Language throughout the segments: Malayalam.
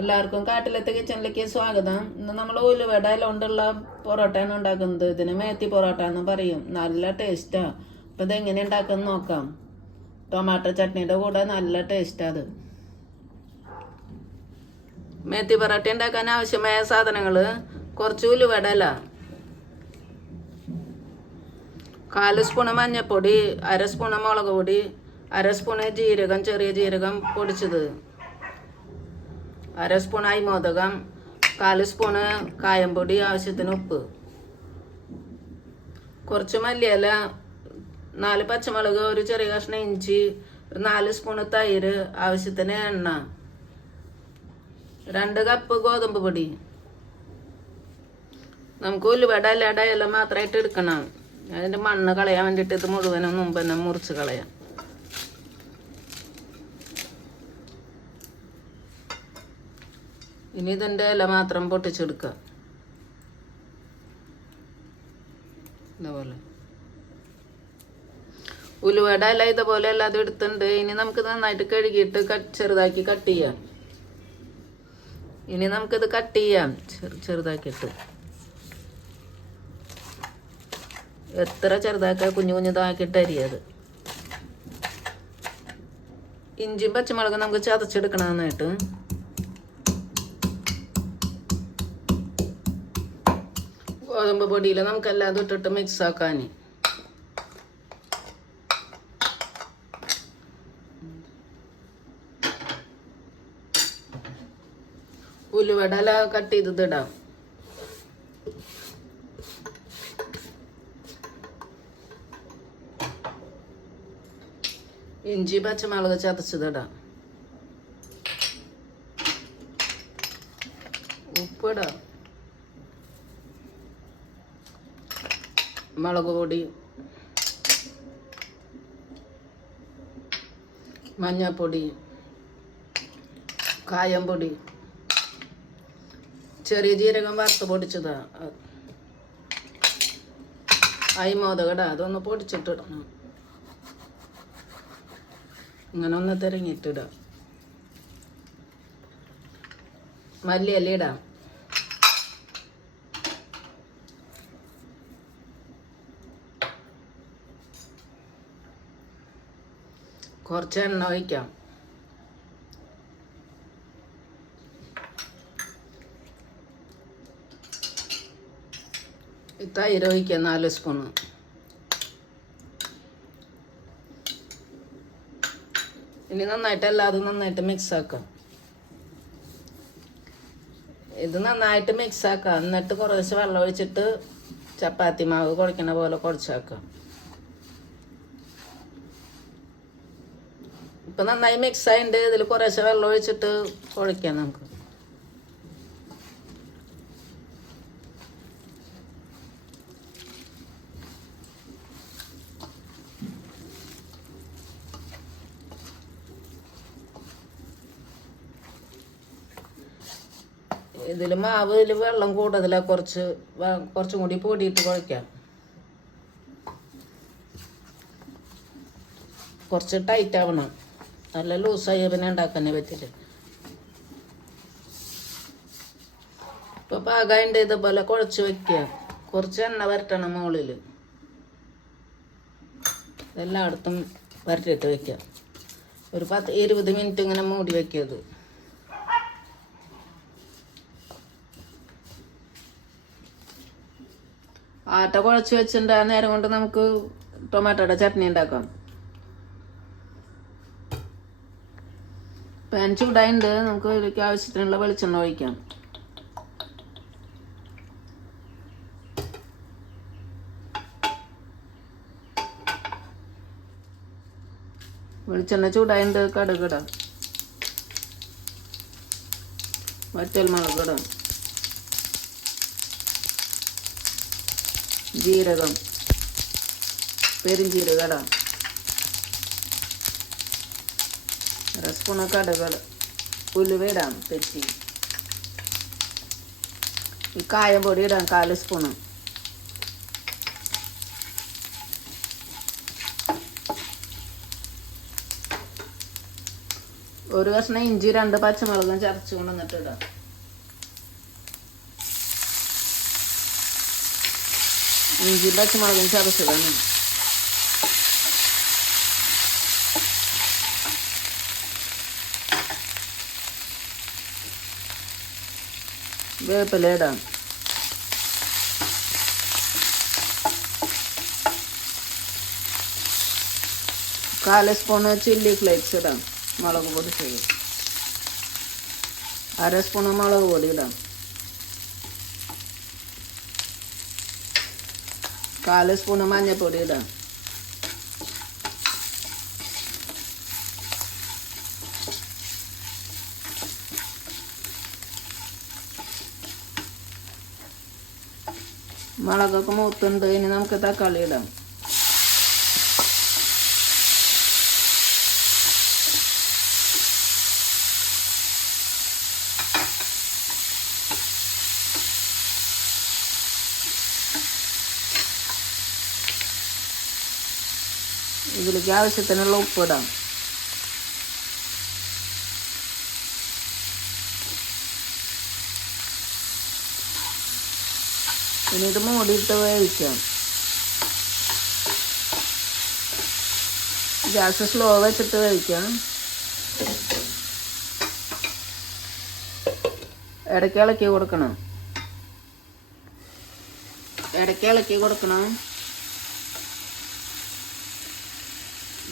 എല്ലാവർക്കും കാട്ടിലത്തെ കിച്ചണിലേക്ക് സ്വാഗതം. ഇന്ന് നമ്മൾ ഉലുവട കൊണ്ടുള്ള പൊറോട്ടയാണ് ഉണ്ടാക്കുന്നത്. ഇതിന് മേത്തി പൊറോട്ട എന്ന് പറയും. നല്ല ടേസ്റ്റാ അപ്പം ഇത് എങ്ങനെ ഉണ്ടാക്കുമെന്ന് നോക്കാം. ടൊമാറ്റോ ചട്നിയുടെ കൂടെ നല്ല ടേസ്റ്റാ അത്. മേത്തി പൊറോട്ട ഉണ്ടാക്കാൻ ആവശ്യമായ സാധനങ്ങൾ കുറച്ച് ഉലുവട അല്ല കാൽ സ്പൂണ് മഞ്ഞൾപ്പൊടി അര സ്പൂണ് മുളക് പൊടി അര സ്പൂണ് ജീരകം ചെറിയ ജീരകം പൊടിച്ചത്. അര സ്പൂണായി മോദകം കാൽ സ്പൂണ് കായംപൊടി ആവശ്യത്തിന് ഉപ്പ്. കുറച്ച് മല്ലിയില നാല് പച്ചമുളക് ഒരു ചെറിയ കഷ്ണം ഇഞ്ചി ഒരു നാല് സ്പൂണ് തൈര് ആവശ്യത്തിന് എണ്ണ രണ്ട് കപ്പ് ഗോതമ്പ് പൊടി. നമുക്ക് ഉലുവട അല്ലാട ഇല മാത്രമായിട്ട് എടുക്കണം. അതിന്റെ മണ്ണ് കളയാൻ വേണ്ടിയിട്ട് ഇത് മുഴുവനും മുമ്പ് തന്നെ മുറിച്ച് കളയാം. ഇനി ഇതിന്റെ ഇല മാത്രം പൊട്ടിച്ചെടുക്കുക ഇതേപോലെ ഉലുവയുടെ ഇല ഇതുപോലെ അല്ലാതെ എടുത്തിട്ടുണ്ട്. ഇനി നമുക്ക് നന്നായിട്ട് കഴുകിയിട്ട് ചെറുതാക്കി കട്ട് ചെയ്യാം. ഇനി നമുക്കിത് കട്ട് ചെയ്യാം. ചെറു ചെറുതാക്കിയിട്ട്. എത്ര ചെറുതാക്കുക കുഞ്ഞു കുഞ്ഞുതാക്കിയിട്ട് അരിയത്. ഇഞ്ചിയും പച്ചമുളകും നമുക്ക് ചതച്ചെടുക്കണം നന്നായിട്ട്. ഗോതമ്പ് പൊടിയിൽ നമുക്കെല്ലാം തൊട്ടിട്ട് മിക്സ് ആക്കാൻ ഉലുവട കട്ട് ചെയ്തത് ഇടാം. ഇഞ്ചി പച്ചമുളക് ചതച്ചത് ഇടാം. ഉപ്പിടാം മുളക് പൊടി മഞ്ഞൾപ്പൊടി കായംപൊടി ചെറിയ ജീരകം വറുത്ത് പൊടിച്ചതാ. അയിമോദകട അതൊന്ന് പൊടിച്ചിട്ടിടണം. ഇങ്ങനെ ഒന്ന് തിരങ്ങിയിട്ടിടാം. മല്ലിയല്ല ഇടാം. കുറച്ച് എണ്ണ ഒഴിക്കാം തൈര് ഒഴിക്കാം നാല് സ്പൂണ്. ഇനി നന്നായിട്ട് എല്ലാതും നന്നായിട്ട് മിക്സ് ആക്കാം. ഇത് നന്നായിട്ട് മിക്സ് ആക്കാം. എന്നിട്ട് കുറച്ച് വെള്ളം ഒഴിച്ചിട്ട് ചപ്പാത്തി മാവ് കുഴക്കണ പോലെ കുഴച്ചാക്കാം ഇപ്പൊ നന്നായി മിക്സ് ആയിട്ടുണ്ട് ഇതിൽ കുറേശ്ശെ വെള്ളം ഒഴിച്ചിട്ട് കുഴക്കാം നമുക്ക്. ഇതിൽ മാവ് ഇതിൽ വെള്ളം കൂടുതലാണ് കുറച്ച് കുറച്ചും കൂടി പൊടിയിട്ട് കുഴക്കാം കുറച്ച് ടൈറ്റ് ആവണം. നല്ല ലൂസായി പിന്നെ ഉണ്ടാക്കാനേ പറ്റില്ല ഇപ്പൊ പാകായിന്റെ ഇതുപോലെ കുഴച്ച് വെക്കുക. കുറച്ച് എണ്ണ വരട്ടണം മുകളിൽ എല്ലായിടത്തും വരട്ടിട്ട് വെക്കുക. ഒരു പത്ത് ഇരുപത് മിനിറ്റ് ഇങ്ങനെ മൂടി വെക്കുക ആട്ട കുഴച്ച് വെച്ചിട്ടുണ്ട് ആ നേരം കൊണ്ട് നമുക്ക് ടൊമാറ്റോയുടെ ചട്നി ഉണ്ടാക്കാം. പാൻ ചൂടായുണ്ട്. നമുക്ക് ഇതിലേക്ക് ആവശ്യത്തിനുള്ള വെളിച്ചെണ്ണ ഒഴിക്കാം. വെളിച്ചെണ്ണ ചൂടായുണ്ട്. കടുക് ഇടാം വറ്റൽ മുളക് ഇടാം ജീരകം. പെരുംജീരകം ഇടാം സ്പൂണ് കടുകൾ ഉലുവ ഇടാം തെച്ചി ഈ കായം പൊടി ഇടാം കാൽ സ്പൂണ്. ഒരു കഷ്ണം ഇഞ്ചി രണ്ട് പച്ചമുളകും ചതച്ച് കൊണ്ടുവന്നിട്ട് ഇടാം. ഇഞ്ചി പച്ചമുളകും ചതച്ചിടണം വേപ്പില ഇടാം കാല സ്പൂണ് ചില്ലി ഫ്ലേക്സ് ഇടാം. മുളക് പൊടി ചെയ്യും അര സ്പൂണ് മുളക് പൊടി ഇടാം. കാല സ്പൂണ് മഞ്ഞൾപ്പൊടി ഇടാം. മുളകൊക്കെ മൂത്തുണ്ട്. ഇനി നമുക്ക് തക്കാളി ഇടാം. ഇതിലേക്ക് ആവശ്യത്തിനുള്ള ഉപ്പിടാം ഇനി ഇത് മൂടിയിട്ട് വേവിക്കാം. ഗ്യാസ് സ്ലോ വെച്ചിട്ട് വേവിക്കാം. ഇടയ്ക്ക് ഇളക്കി കൊടുക്കണം. ഇടയ്ക്ക് ഇളക്കി കൊടുക്കണം.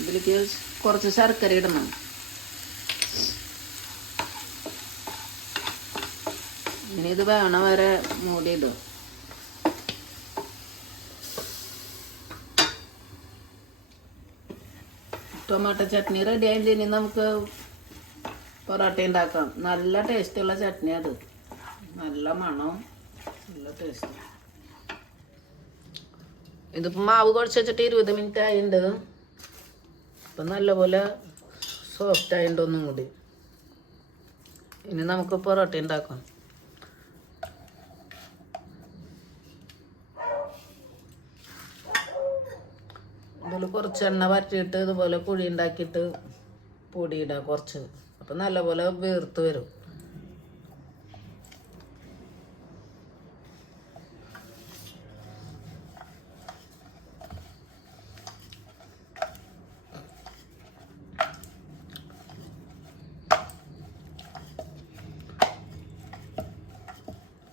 ഇതിലേക്ക് കുറച്ച് ശർക്കര ഇടണം. ഇനി ഇത് വേണം വരെ മൂടിയിടും. ടൊമാറ്റോ ചട്നി റെഡി ആയില്ല ഇനി നമുക്ക് പൊറോട്ട ഉണ്ടാക്കാം. നല്ല ടേസ്റ്റുള്ള ചട്നി അത്. നല്ല മണം. നല്ല ടേസ്റ്റ് ഇതിപ്പോൾ മാവ് കുഴച്ച് വെച്ചിട്ട് ഇരുപത് മിനിറ്റ് ആയിട്ടുണ്ട് ഇപ്പം നല്ലപോലെ സോഫ്റ്റ് ആയിട്ടുണ്ട് ഒന്നും കൂടി. ഇനി നമുക്ക് പൊറോട്ട ഉണ്ടാക്കാം. ഇതിൽ കുറച്ച് എണ്ണ വരട്ടിയിട്ട് ഇതുപോലെ കുഴി ഉണ്ടാക്കിയിട്ട് പൊടിയിടാം കുറച്ച്. അപ്പം നല്ലപോലെ വീർത്ത് വരും.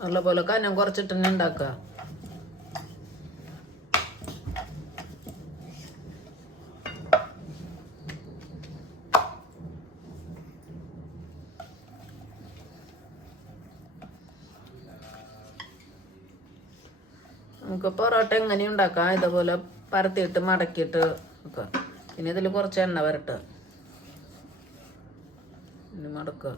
നല്ലപോലെ കനം കുറച്ചിട്ട് തന്നെ ഉണ്ടാക്കുക. നമുക്ക് പൊറോട്ട എങ്ങനെ ഉണ്ടാക്കാം. ഇതുപോലെ പരത്തിയിട്ട് മടക്കിയിട്ട് ഒക്കെ ഇനി ഇതിൽ കുറച്ച് എണ്ണ വരട്ട്. ഇനി മടക്കുക.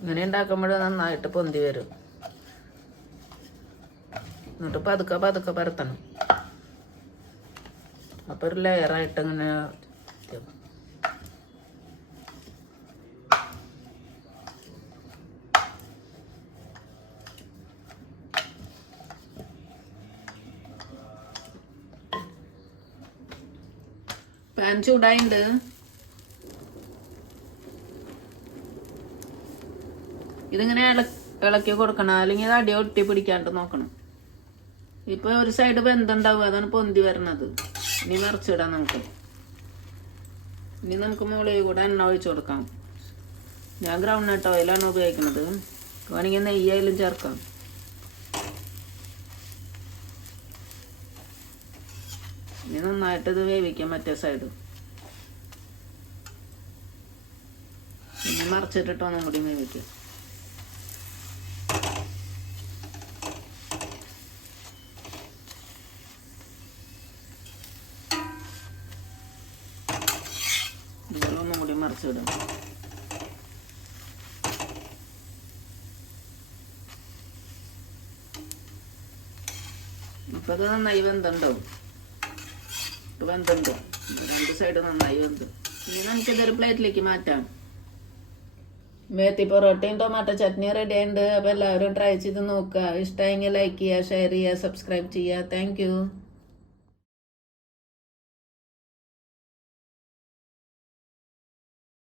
ഇങ്ങനെ ഉണ്ടാക്കുമ്പോൾ നന്നായിട്ട് പൊന്തി വരും. എന്നിട്ട് പതുക്കെ പതുക്കെ പരത്തണം. അപ്പോൾ ഒരു ലെയറായിട്ട് ഇങ്ങനെ പാൻ ചൂടായിണ്ട്. ഇതിങ്ങനെ ഇള ഇളക്കി കൊടുക്കണം. അല്ലെങ്കിൽ അത് അടി ഒട്ടി പിടിക്കാണ്ട് നോക്കണം. ഇപ്പൊ ഒരു സൈഡ് ബന്ധമുണ്ടാവും അതാണ് പൊന്തി വരണത്. ഇനി നിറച്ചിടാം നമുക്ക്. ഇനി നമുക്ക് മുകളിൽ കൂടെ എണ്ണ ഒഴിച്ചു കൊടുക്കാം. ഞാൻ ഗ്രൗണ്ട് നട്ട് ഓയിലാണ് ഉപയോഗിക്കുന്നത്. വേണമെങ്കിൽ നെയ്യായാലും ചേർക്കാം. ഇനി നന്നായിട്ട് ഇത് വേവിക്കാം മറ്റേ സൈഡ് ഇനി മറച്ചിട്ടിട്ട് ഒന്നും കൂടി വെക്കുക ഇതുപോലെ ഒന്നും നന്നായി വെന്തുണ്ടാവും വെന്തുണ്ടോ? വെന്തുണ്ട് രണ്ട് സൈഡ് നന്നായി വെന്ത്. ഇനി നമുക്കിതൊരു പ്ലേറ്റിലേക്ക് മാറ്റാം. മേത്തി പൊറോട്ടയും ടൊമാറ്റോ ചട്നിയും റെഡി ആയിട്ടുണ്ട് അപ്പോൾ എല്ലാവരും ട്രൈ ചെയ്ത് നോക്കുക. ഇഷ്ടമായെങ്കിൽ ലൈക്ക് ചെയ്യുക ഷെയർ ചെയ്യുക സബ്സ്ക്രൈബ് ചെയ്യുക. താങ്ക്